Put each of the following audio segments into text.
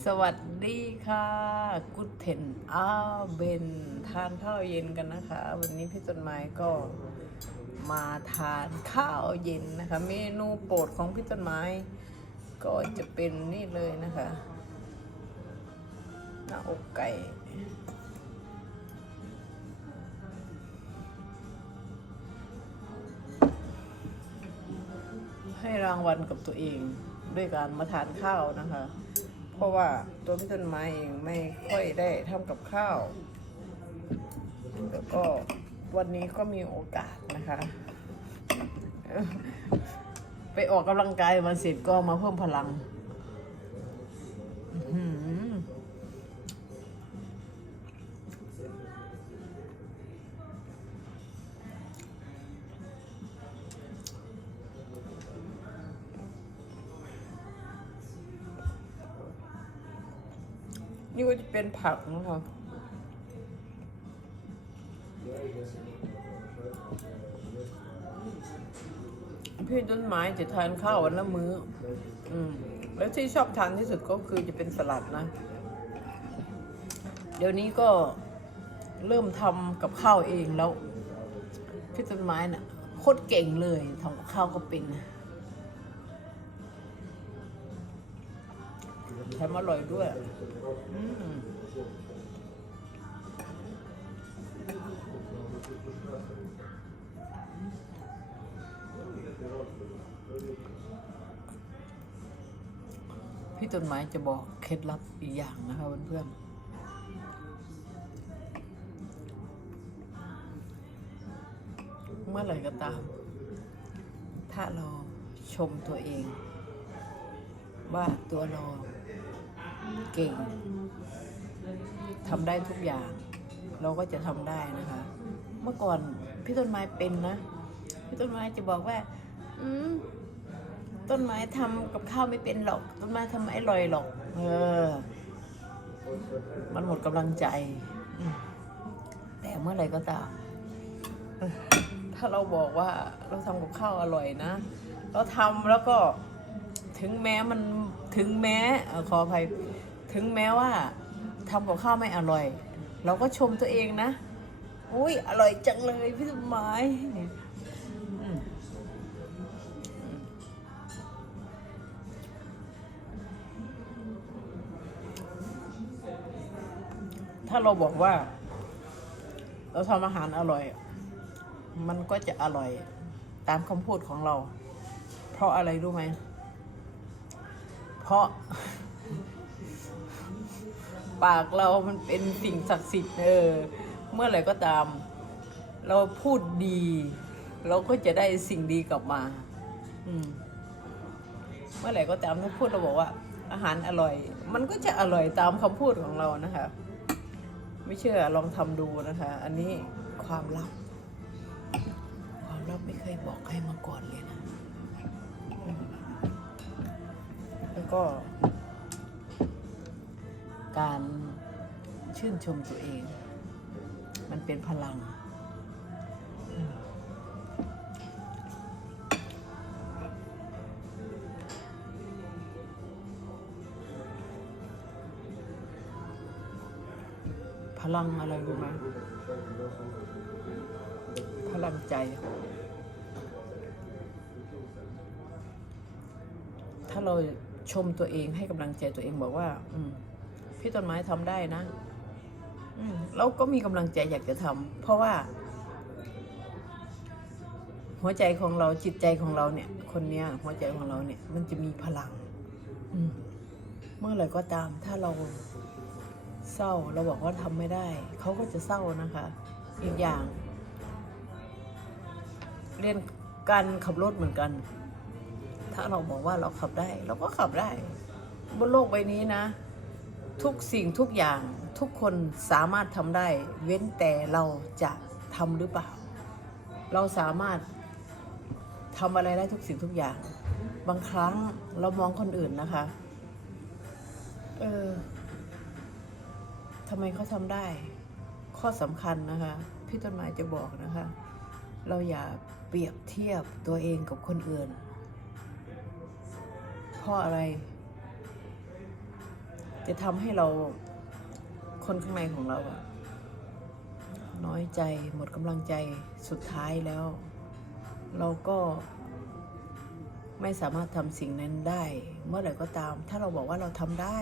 สวัสดีค่ะกุดเทนอาเบนทานข้าวเย็นกันนะคะ วันนี้พี่ต้นไม้ก็มาทานข้าวเย็นนะคะ เมนูโปรดของพี่ต้นไม้ ก็จะเป็นนี่เลยนะคะหน้าอกไก่ให้รางวัลกับตัวเองด้วยการมาทานข้าวนะคะ ราะว่าตัวพี่ต้นไม้เองไม่ค่อยได้ทำกับข้าว แล้วก็วันนี้ก็มีโอกาสนะคะ ไปออกกำลังกายมาเสร็จก็มาเพิ่มพลัง นี่ก็จะเป็นผักนะคะพี่ต้นไม้จะทานข้าววันละมื้อ อืม แล้วที่ชอบทานที่สุดก็คือจะเป็นสลัดนะ เดี๋ยวนี้ก็เริ่มทำกับข้าวเองแล้ว พี่ต้นไม้น่ะโคตรเก่งเลยทำกับข้าวก็เป็นนะ แถมอร่อยด้วย อืมพี่ต้นไม้จะบอกเคล็ดลับอีกอย่างนะคะเพื่อนๆ เมื่อไหร่ก็ตาม ถ้าเราชมตัวเอง ว่าตัวเรา เก่งทำได้ทุกอย่าง เราก็จะทำได้นะคะ เมื่อก่อนพี่ต้นไม้เป็นนะ พี่ต้นไม้จะบอกว่า อืมต้นไม้ทำกับข้าวไม่เป็นหรอก ต้นไม้ทำไม่อร่อยหรอก เออ มันหมดกำลังใจ แต่เมื่อไหร่ก็ตามถ้าเราบอกว่าเราทำกับข้าวอร่อยนะ เราทำแล้วก็ถึงแม้มัน ถึงแม้ขออภัยถึงแม้ว่าทำกับข้าวไม่อร่อย เราก็ชมตัวเองนะ อุ้ยอร่อยจังเลยพี่ต้นไม้อืมถ้าเราบอกว่า เราทำอาหารอร่อย มันก็จะอร่อยตามคำพูดของเรา เพราะอะไรรู้ไหม ราะ ปากเรามันเป็นสิ่งศักดิ์สิทธิ์เออ เมื่อไหร่ก็ตาม เราพูดดี เราก็จะได้สิ่งดีกลับมา อืม เมื่อไหร่ก็ตามถ้าพูดเราบอกว่า อาหารอร่อย มันก็จะอร่อยตามคำพูดของเรานะคะ ไม่เชื่อลองทำดูนะคะ อันนี้ความลับ ความลับไม่เคยบอกใครมาก่อนเลยนะ ก็ การชื่นชมตัวเอง มันเป็นพลัง พลังอะไรรู้ไหมพลังใจ ถ้าเรา ชมตัวเองให้กำลังใจตัวเองบอกว่า อืม พี่ต้นไม้ทำได้นะ อืมเราก็มีกำลังใจอยากจะทำเพราะว่า หัวใจของเราจิตใจของเราเนี่ย คนเนี้ย หัวใจของเราเนี่ย มันจะมีพลัง อืม เมื่อไหร่ก็ตาม ถ้าเราเศร้าเราบอกว่าทำไม่ได้ เขาก็จะเศร้านะคะ อีกอย่าง เรียนการขับรถเหมือนกัน ถ้าเราบอกว่าเราขับได้ เราก็ขับได้ บนโลกใบนี้นะ ทุกสิ่งทุกอย่างทุกคนสามารถทำได้ เว้นแต่เราจะทำหรือเปล่า เราสามารถทำอะไรได้ทุกสิ่งทุกอย่าง บางครั้งเรามองคนอื่นนะคะ เออทำไมเขาทำได้ ข้อสำคัญนะคะ พี่ต้นไม้จะบอกนะคะ เราอย่าเปรียบเทียบตัวเองกับคนอื่น เพราะอะไร จะทำให้เราคนข้างในของเราอะน้อยใจหมดกำลังใจสุดท้ายแล้ว เราก็ไม่สามารถทำสิ่งนั้นได้ เมื่อไหร่ก็ตาม ถ้าเราบอกว่าเราทำได้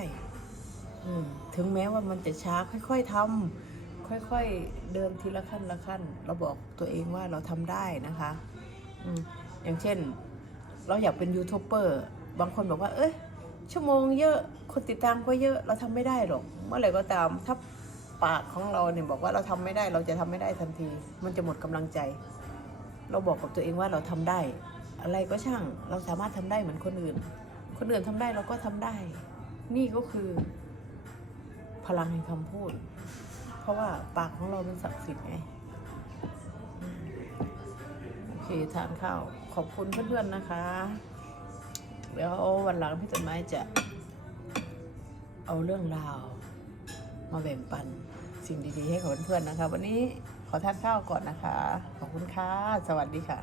ถึงแม้ว่ามันจะช้าค่อยๆทำค่อยๆเดินทีละขั้นละขั้น เราบอกตัวเองว่าเราทำได้นะคะอย่างเช่น เราอยากเป็นยูทูบเบอร์ บางคนบอกว่า เอ้ย ชั่วโมงเยอะ คนติดตามก็เยอะ เราทำไม่ได้หรอก เมื่อไหร่ก็ตาม ถ้าปากของเราเนี่ยบอกว่าเราทำไม่ได้ เราจะทำไม่ได้ทันที มันจะหมดกำลังใจ เราบอกกับตัวเองว่าเราทำได้ อะไรก็ช่าง เราสามารถทำได้เหมือนคนอื่น คนอื่นทำได้เราก็ทำได้ นี่ก็คือ พลังแห่งคำพูด เพราะว่าปากของเราเป็นศักดิ์สิทธิ์ไงโอเคทานข้าว ขอบคุณเพื่อนๆนะคะ เดี๋ยววันหลังพี่ต้นไม้จะเอาเรื่องราว มาแบ่งปันสิ่งดีๆให้กับเพื่อนๆนะคะ วันนี้ขอทานข้าวก่อนนะคะ ขอบคุณค่ะ สวัสดีค่ะ